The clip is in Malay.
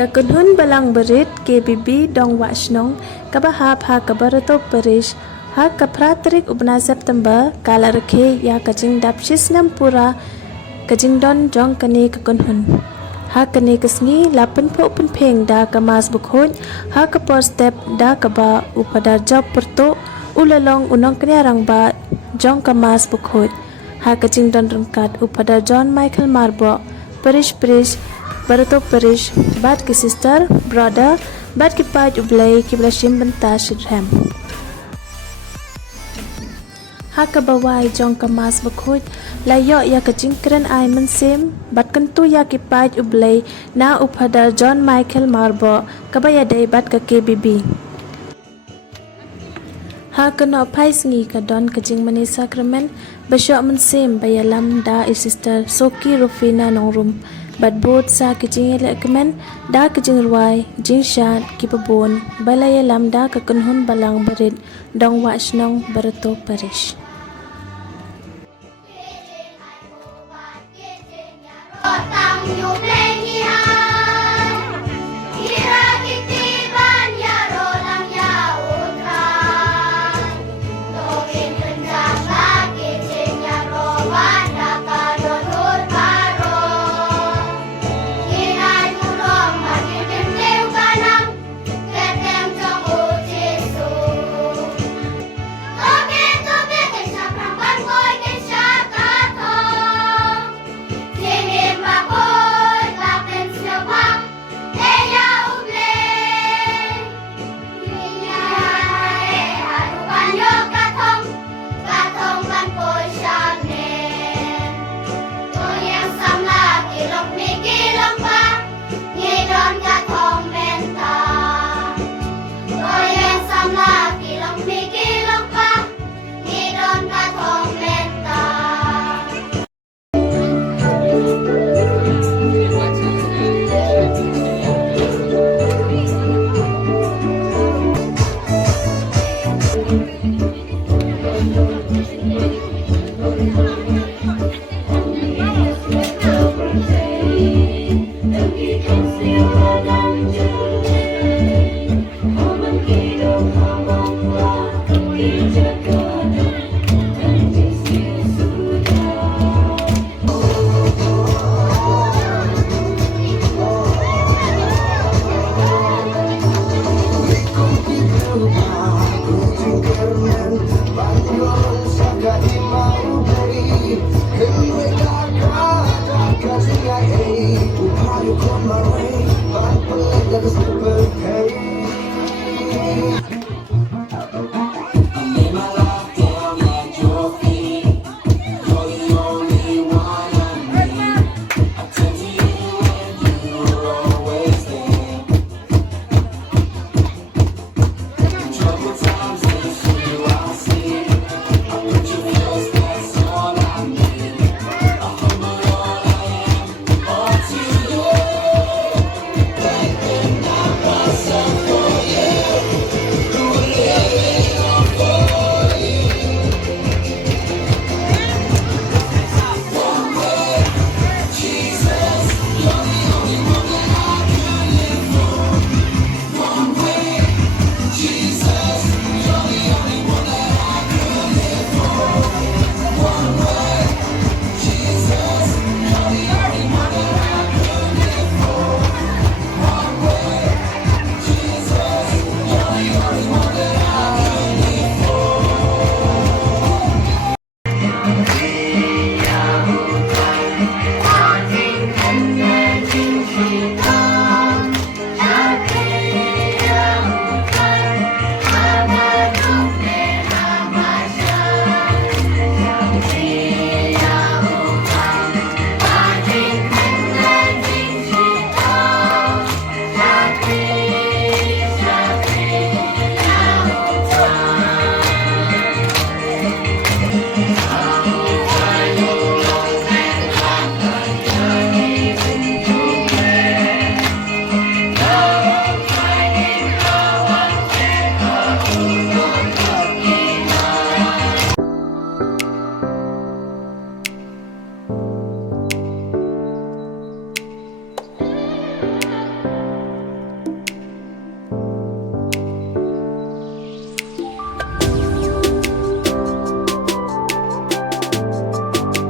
Kakunhun balang berit KBB dong Wahshnong kabahap ha ka Barato Parish ha ka pratrik ubna September kala rakhe ya ka jingdap snem pura ka jingdon jong kane kakunhun ha kane kasngi lapan po pun pheng da ka mas bukhon ha ka por step da ka ba upadar job perto ulalong unong kanyarang ba jong ka mas bukhon ha ka jingdon rangkat upadar John Michael Marbo Parish Barato Parish, bat ki sister, brother, bat ki paj ublay ki blashim banta shidham. Ha ka bawai jong ka mas bakhoj, layo ya ka jingkran ay mansem, bat kantu ya ki paj ublay na uphadar John Michael Marbo, kabayaday bat ka KBB. Ha ka no pais ngi ka don ka jing mani sacrament, basyo mansem bayalam da i sister Soki Rufina nongrum. Bat bot sa kijing elemen da kijing ruai jing shat kipabon balaya lam da kakunhun balang berit dong Wahshnong Barato Parish. Tang